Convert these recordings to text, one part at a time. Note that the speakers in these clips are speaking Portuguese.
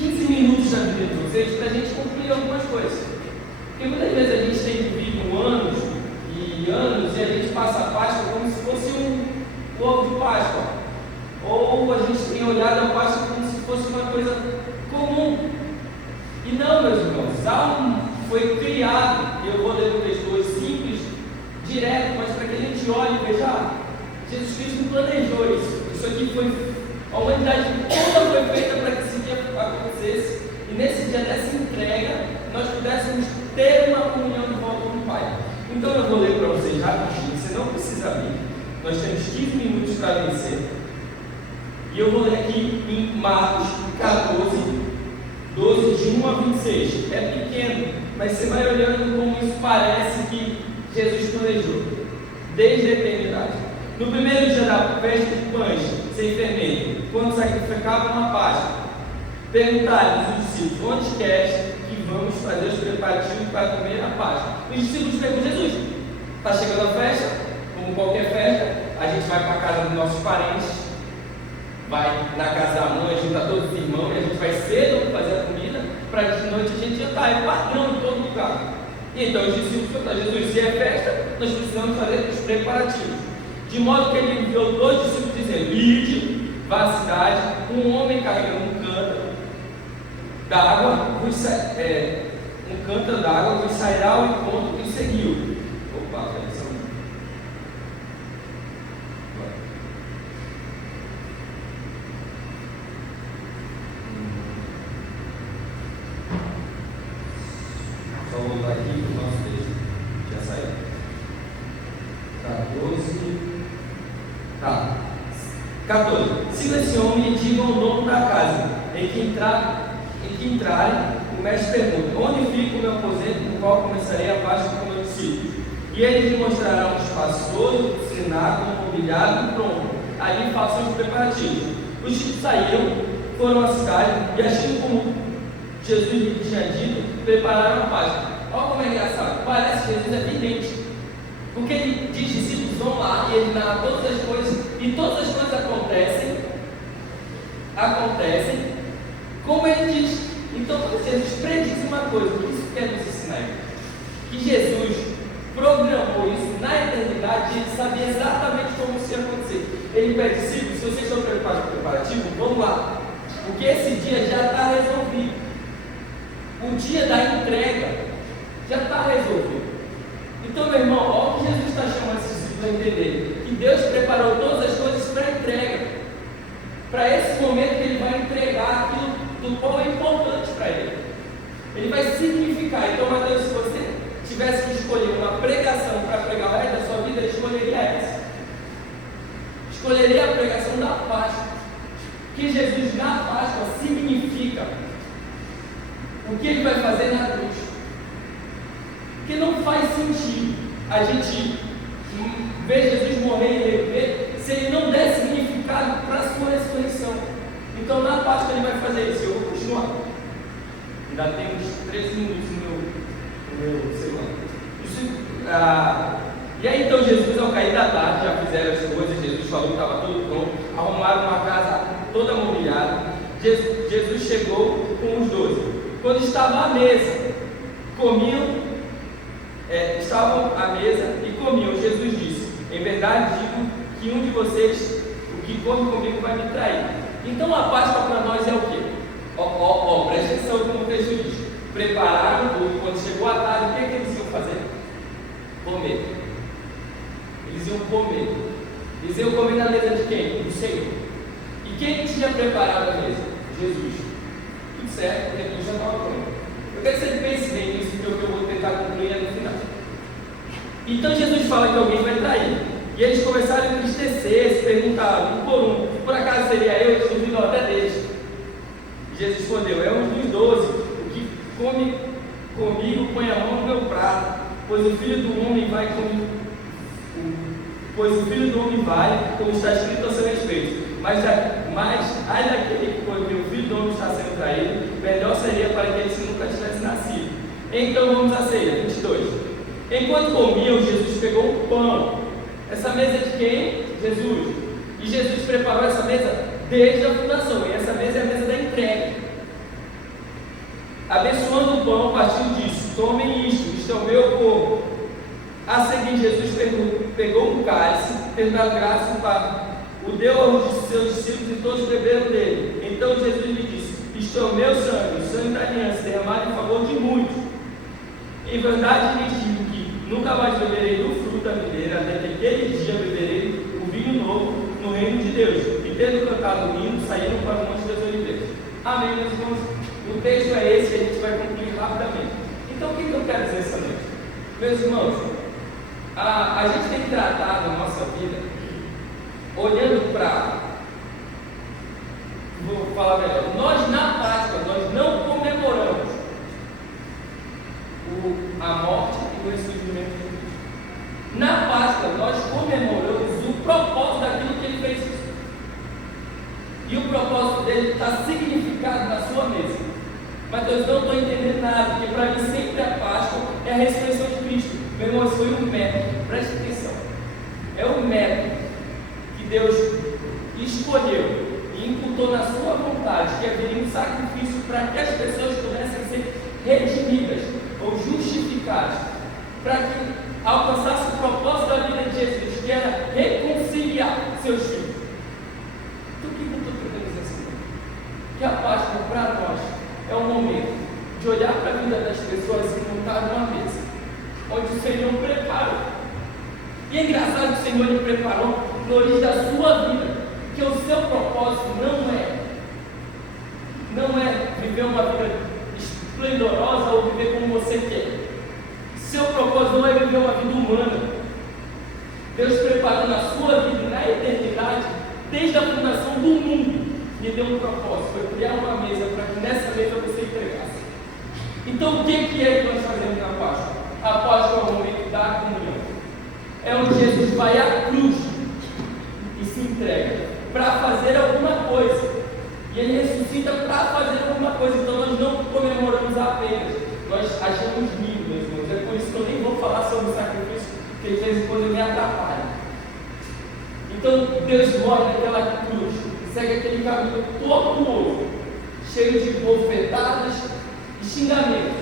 15 minutos na vida de vocês para a gente concluir algumas coisas. Porque muitas vezes a gente tem vivido anos e anos e a gente passa a Páscoa como se fosse um ovo de Páscoa. Ou a gente tem olhado a Páscoa como se fosse uma coisa comum. E não, meus irmãos, foi criado, eu vou ler um texto hoje simples, direto, mas para que a gente olhe e veja, Jesus Cristo planejou isso. Isso aqui foi, a humanidade toda foi feita para que esse dia acontecesse, e nesse dia dessa entrega, nós pudéssemos ter uma comunhão de volta com o Pai. Então eu vou ler para vocês rapidinho, você não precisa abrir, nós temos 15 minutos para vencer, e eu vou ler aqui em Marcos 14, 12, de 1 a 26, é pequeno, mas você vai olhando como isso parece que Jesus planejou, desde a eternidade. No primeiro dia da festa de pães sem fermento, quando sacrificava uma Páscoa, perguntaram-lhes os discípulos: onde queres que vamos fazer os preparativos para comer a Páscoa? Os discípulos perguntam: Jesus, está chegando a festa? Como qualquer festa, a gente vai para a casa dos nossos parentes, vai na casa da mãe, junta todos os irmãos, e a gente vai cedo fazer a comida, para que de noite a gente jantar. É padrão em todo lugar. E então os discípulos perguntaram: Jesus, se é festa, nós precisamos fazer os preparativos. De modo que ele enviou dois discípulos dizendo: ide, vá à cidade, um homem carregando um cântaro d'água, vos sairá ao encontro e o seguiu. Opa, peraí, só um minuto. Só voltar aqui para o nosso texto. Já saiu. 14. Siga esse homem e digam ao dono da casa em que entrarem, o mestre pergunta: onde fica o meu aposento, no qual começarei a Páscoa com meus discípulos? E eles lhe mostrarão um espaçoso cenáculo mobiliado e pronto. Ali façam os preparativos. Os discípulos saíram, foram à cidade e, achando como Jesus lhe tinha dito, prepararam a Páscoa. Olha como é engraçado, parece que Jesus é vidente. Porque ele diz: discípulos vão lá, e ele narra todas as coisas, e todas as coisas acontecem como ele diz. Então, Jesus prediz uma coisa, o que isso quer nos ensinar? Que Jesus programou isso na eternidade, e ele sabia exatamente como isso ia acontecer. Ele pede: discípulos, se vocês estão preparados para o preparativo, vamos lá, porque esse dia já está resolvido. O dia da entrega já está resolvido. Então, meu irmão, olha o que Jesus está chamando esses discípulos a entender: que Deus preparou todas as coisas para a entrega, para esse momento que ele vai entregar aquilo do qual é importante para ele. Ele vai significar. Então, Mateus, se você tivesse que escolher uma pregação para pregar o resto da sua vida, escolheria essa. Escolheria a pregação da Páscoa. Que Jesus na Páscoa significa o que ele vai fazer na cruz. Porque não faz sentido a gente ver Jesus morrer e reviver se ele não der significado para a sua ressurreição. Então na Páscoa ele vai fazer isso. Eu vou continuar. Ainda temos 13 minutos no meu celular. E aí então Jesus, ao cair da tarde, já fizeram as coisas. Jesus falou que estava tudo pronto, arrumaram uma casa toda mobiliada. Jesus chegou com os 12. Quando estava à mesa, estavam à mesa e comiam. Jesus disse: em verdade digo que um de vocês, o que come comigo, vai me trair. Então a Páscoa para nós é o quê? Presta atenção como o texto diz: prepararam tudo. Quando chegou a tarde, o que eles iam fazer? Comer. Eles iam comer. Eles iam comer na mesa de quem? Do Senhor. E quem tinha preparado a mesa? Jesus. Tudo certo, porque tudo já estava pronto. Eu quero que você pense bem nisso, que eu vou tentar concluir no final. Então Jesus fala que alguém vai trair. E eles começaram a entristecer, se perguntaram um por um: por acaso seria eu? Eu duvido até deles. Jesus respondeu: é um dos 12, o que come comigo põe a mão no meu prato, pois o Filho do Homem vai, como está escrito a seu respeito. Mas ai daquele que foi o Filho do Homem está sendo traído, melhor seria para que ele nunca tivesse nascido. Então vamos à ceia, 22. Enquanto comiam, Jesus pegou o pão. Essa mesa é de quem? Jesus. E Jesus preparou essa mesa desde a fundação. E essa mesa é a mesa da entrega. Abençoando o pão, partiu e disse: tomem isto é o meu corpo. A seguir, Jesus pegou um cálice, tendo dado graça ao Pai, o deu aos seus discípulos e todos beberam dele. Então Jesus lhe disse: isto é o meu sangue, o sangue da aliança, derramado em favor de muitos. Em verdade lhes digo que nunca mais beberei do fruto da videira, até que aquele dia beberei o vinho novo no reino de Deus. E tendo cantado o hino, saíram para o Monte das Oliveiras. Amém, meus irmãos? O texto é esse que a gente vai concluir rapidamente. Então, o que eu quero dizer essa noite? Meus irmãos, a gente tem tratado a nossa vida olhando para... Vou falar melhor. Nós, na Páscoa, nós não comemoramos a morte e o ressurgimento de Cristo. Na Páscoa, nós comemoramos o propósito daquilo que Ele fez. E o propósito dele está significado na sua mesa. Mas eu não estou entendendo nada, porque para mim sempre a Páscoa é a ressurreição de Cristo. Meu irmão, isso foi um método, preste atenção. É um método que Deus escolheu e imputou na sua vontade, que haveria um sacrifício para que as pessoas pudessem ser redimidas ou justificadas, para que alcançasse o propósito da vida de Jesus, que era reconciliar seus filhos. Então, o que eu estou tentando dizer assim? Que a Páscoa para nós é um momento de olhar para a vida das pessoas e montar uma mesa, onde o Senhor preparou. E é engraçado que o Senhor lhe preparou no origem da sua vida, que o seu propósito não é viver uma vida esplendorosa ou viver como você quer. Seu propósito não é viver uma vida humana. Deus preparou na sua vida, na eternidade, desde a fundação do mundo, lhe deu um propósito, foi criar uma mesa para que nessa mesa você entregasse. Então, o que é que nós fazemos na Páscoa? A Páscoa é o momento da comunhão. É onde Jesus vai à cruz e se entrega para fazer alguma coisa. E Ele ressuscita para fazer alguma coisa. Então, nós não comemoramos apenas. Nós achamos lindo, meus irmãos. É por isso que eu nem vou falar sobre o sacrifício, porque de vez em quando me atrapalha. Então, Deus morre naquela cruz, segue aquele caminho tortuoso, cheio de bofetadas e xingamentos,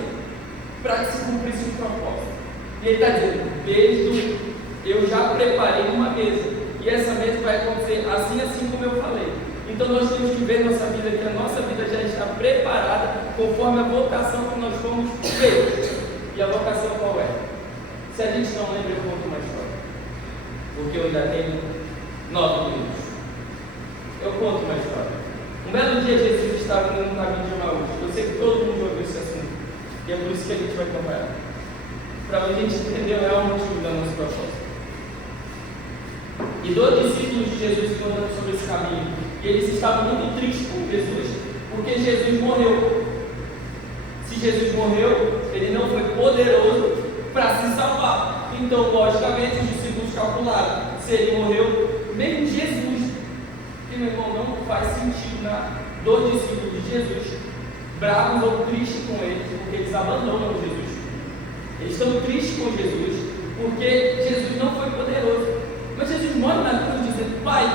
para que se cumprisse o propósito. E Ele está dizendo: desde eu já preparei uma mesa, e essa mesa vai acontecer assim como eu falei. Então nós temos que ver nossa vida, que a nossa vida já está preparada conforme a vocação que nós fomos feitos. E a vocação qual é? Se a gente não lembra, eu conto uma história, porque eu ainda tenho 9 minutos. Eu conto uma história. Um belo dia Jesus estava indo no caminho de Emaús. Eu sei que todo mundo ouviu esse assunto, e é por isso que a gente vai trabalhar, para a gente entender o real motivo da nossa proposta. E 2 discípulos de Jesus estão andando sobre esse caminho, e eles estavam muito tristes com Jesus, porque Jesus morreu. Se Jesus morreu, Ele não foi poderoso para se salvar. Então, logicamente, os discípulos calcularam: se Ele morreu, mesmo Jesus, que, meu irmão, não faz sentido, né? 2 discípulos de Jesus, bravos ou tristes com Ele, porque eles abandonam Jesus. Eles estão tristes com Jesus, porque Jesus não foi poderoso. Mas Jesus morre na cruz dizendo: Pai,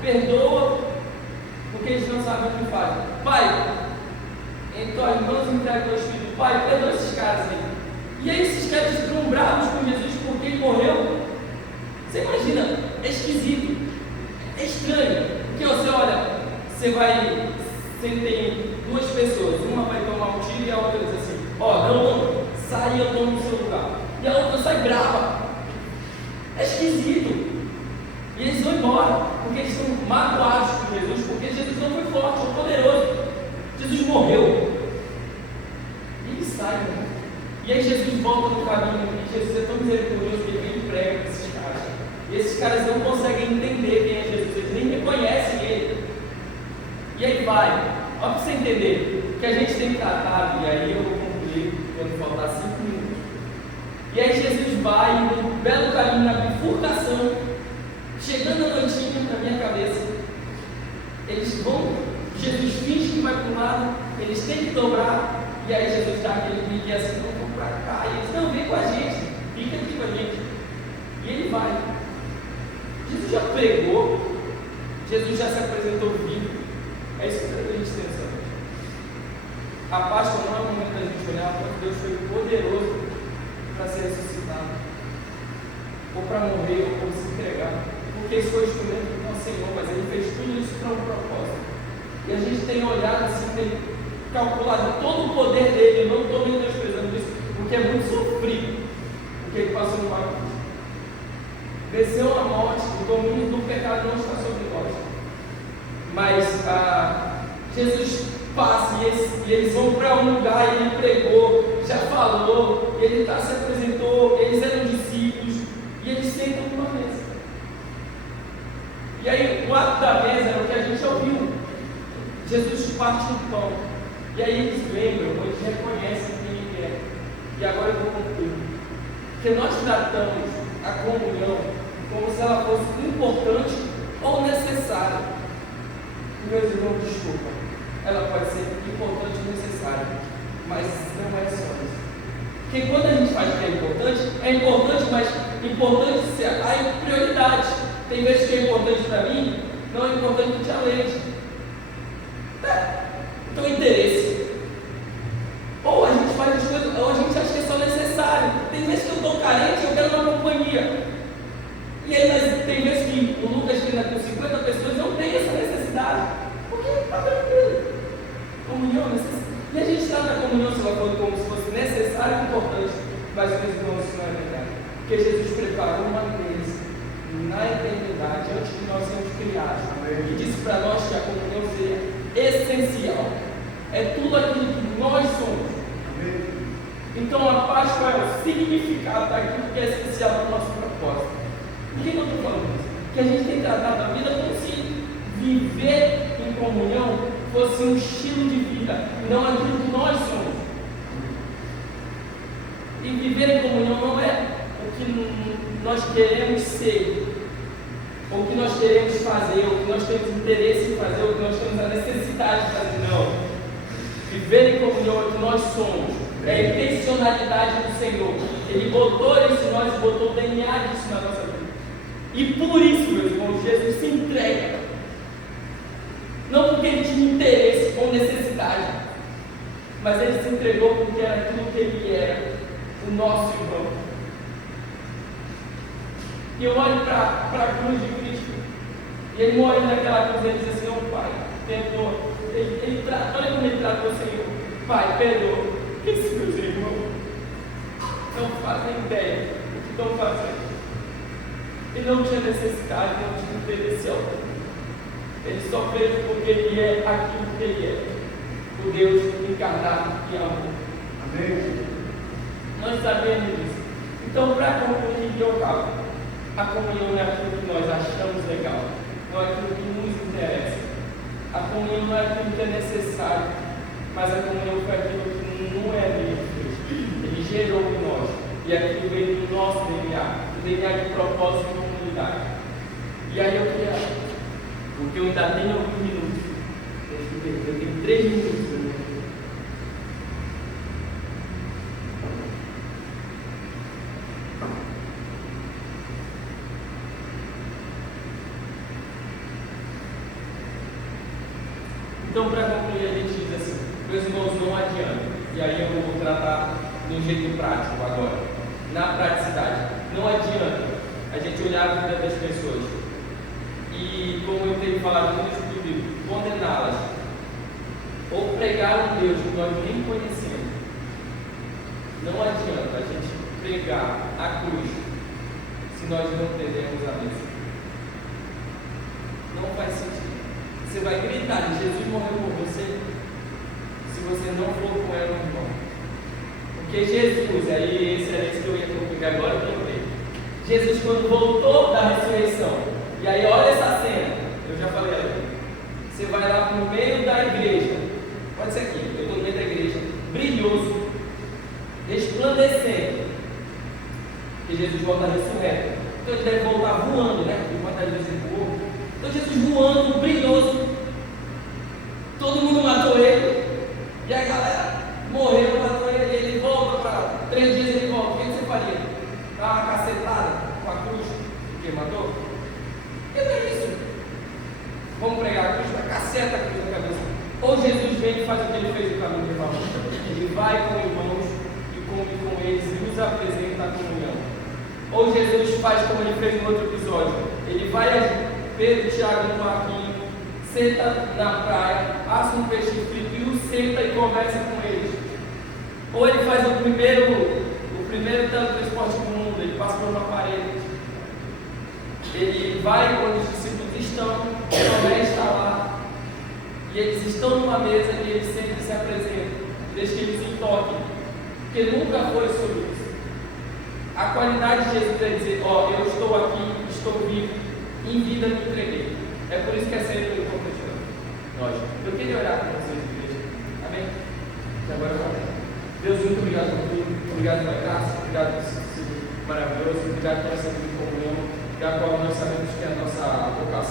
perdoa, porque eles não sabem o que fazem. Pai, em tuas mãos entrega teus filhos. Pai, perdoa esses caras aí. E aí esses caras ficam bravos com Jesus porque Ele morreu. Você imagina, é esquisito, é estranho. Porque você olha, você tem 2 pessoas, uma vai tomar um tiro e a outra diz assim: ó, não, sai, eu tomo no seu lugar. E a outra sai brava. É esquisito. E eles vão embora, porque eles estão magoados com Jesus, porque Jesus não foi forte ou poderoso. Jesus morreu. E eles saem, né? E aí Jesus volta no caminho, e Jesus é tão misericordioso que Ele vem e prega para esses caras. E esses caras não conseguem entender quem é Jesus, eles nem reconhecem Ele. E aí vai. Olha para você entender que a gente tem tratado, e aí eu vou concluir quando faltar 5 minutos. E aí Jesus vai no belo caminho, na bifurcação. Chegando a noitinha na minha cabeça, eles vão, Jesus finge que vai para um lado, eles têm que dobrar, e aí Jesus dá aquele pique assim: não, vou para cá, e eles: não, vem com a gente, fica aqui com a gente. E ele vai. Jesus já pregou, Jesus já se apresentou vivo. É isso que a gente tem nessa noite. A Páscoa não é um momento da mostrar quanto Deus foi poderoso para ser ressuscitado, ou para morrer, ou para se entregar, porque esse foi o instrumento do nosso Senhor, mas Ele fez tudo isso para um propósito. E a gente tem olhado assim, tem calculado todo o poder dele. Eu não estou menosprezando isso, porque é muito sofrido o que Ele passou no bagulho. Venceu a morte, o domínio do pecado não está sobre nós. Mas Jesus passa e eles vão para um lugar, Ele pregou, já falou, Ele se apresentou, eles eram discípulos, e eles sentam numa mesa. E aí o ato da mesa era o que a gente ouviu. Jesus parte o pão. E aí eles lembram, eles reconhecem quem Ele é. E agora eu vou concluir. Porque nós tratamos a comunhão como se ela fosse importante ou necessária. Meus irmãos, desculpa. Ela pode ser importante ou necessária, mas não é só isso. Porque quando a gente faz o que é importante, mas importante ser a prioridade. Tem vezes que é importante para mim, não é importante para o tia Leite. Então, interesse. Ou a gente faz as coisas, ou a gente acha que é só necessário. Tem vezes que eu estou carente, eu quero uma companhia. E aí, tem vezes que o Lucas treina com 50 pessoas, não tem essa necessidade. Porque está tranquilo. Comunhão, necessidade. E a gente trata a comunhão, se ela for como se fosse necessário e importante. Mas, meus irmãos, isso não é verdade. Porque Jesus preparou uma mesa na eternidade, antes de nós sermos criados. E disse para nós que a comunhão seria essencial. É tudo aquilo que nós somos. Então a Páscoa é o significado daquilo que é essencial para o nosso propósito. Por que eu estou falando isso? Que a gente tem tratado a vida como se viver em comunhão fosse um estilo de vida, não aquilo que nós somos. E viver em comunhão não é o que nós queremos ser, ou o que nós queremos fazer, ou o que nós temos interesse em fazer, ou o que nós temos a necessidade de fazer. Não. Viver em comunhão é o que nós somos, é a intencionalidade do Senhor. Ele botou isso em nós, botou o DNA disso na nossa vida. E por isso, meus irmãos, Jesus se entrega. Não porque ele tinha interesse ou necessidade, mas ele se entregou porque era aquilo que ele era, o nosso irmão. E eu olho para a cruz de Cristo, e ele morre naquela cruz e diz assim: não, Pai, perdoa. Olha como ele tratou o Senhor: Pai, perdoa. Esses meus irmãos não fazem ideia do que estão fazendo. Ele não tinha necessidade, não tinha interesse algum. Ele só fez porque ele é aquilo que ele é, o Deus encarnado e amor. Amém? Nós sabemos disso. Então, para concluir que eu acabo, a comunhão não é aquilo que nós achamos legal, não é aquilo que nos interessa. A comunhão não é aquilo que é necessário, mas a comunhão foi aquilo que não é dele. Ele gerou em nós, e aquilo veio do nosso DNA, do DNA de propósito e comunidade. E aí eu queria, porque eu ainda tenho alguns minutos, eu tenho 3 minutos. Então, para concluir, a gente diz assim: meus irmãos, não adianta. E aí eu vou tratar de um jeito prático agora, na praticidade. Não adianta a gente olhar a vida das pessoas e, como eu tenho falado no estudo bíblico, condená-las ou pregar um Deus que nós nem conhecemos. Não adianta a gente pregar a cruz se nós não entendemos a mesa. Não faz sentido. Você vai gritar: Jesus morreu por você, se você não for com ela, irmão. Porque Jesus, aí esse era isso que eu ia concluir agora, que eu vejo. Jesus, quando voltou da ressurreição, e aí olha essa cena, eu já falei ali, você vai lá no meio da igreja, pode ser aqui, eu estou no meio da igreja, brilhoso, resplandecendo, que Jesus volta ressurreto. Então ele deve voltar voando, né? Enquanto às vezes ele voou. Então Jesus voando, brilhoso, todo mundo matou ele, e a galera morreu, matou ele, ele volta para 3 dias, ele volta. O que você faria? Dar uma cacetada com a cruz, porque matou? E não é isso. Vamos pregar a cruz, uma caceta a cruz na cabeça. Ou Jesus vem e faz o que ele fez no caminho de Paulo. Ele vai com irmãos Jesus apresenta a comunhão. Ou Jesus faz como ele fez no outro episódio. Ele vai a Pedro e Tiago no barquinho, senta na praia, assa um peixe frito e o senta e conversa com eles. Ou ele faz o primeiro teletransporte do mundo, ele passa por uma parede. Ele vai onde os discípulos estão, Tomé está lá, e eles estão numa mesa e ele sempre se apresenta, deixa que eles se toquem, porque nunca foi sobre isso. A qualidade de Jesus é dizer, eu estou aqui, estou vivo, em vida me entreguei. É por isso que é sempre importante nós. Eu queria orar com vocês, igreja. Amém? E agora eu vou. Deus, muito obrigado por tudo. Obrigado pela graça, obrigado por esse sido maravilhoso, obrigado por essa vida de comunhão, obrigado por nós sabemos que é a nossa vocação.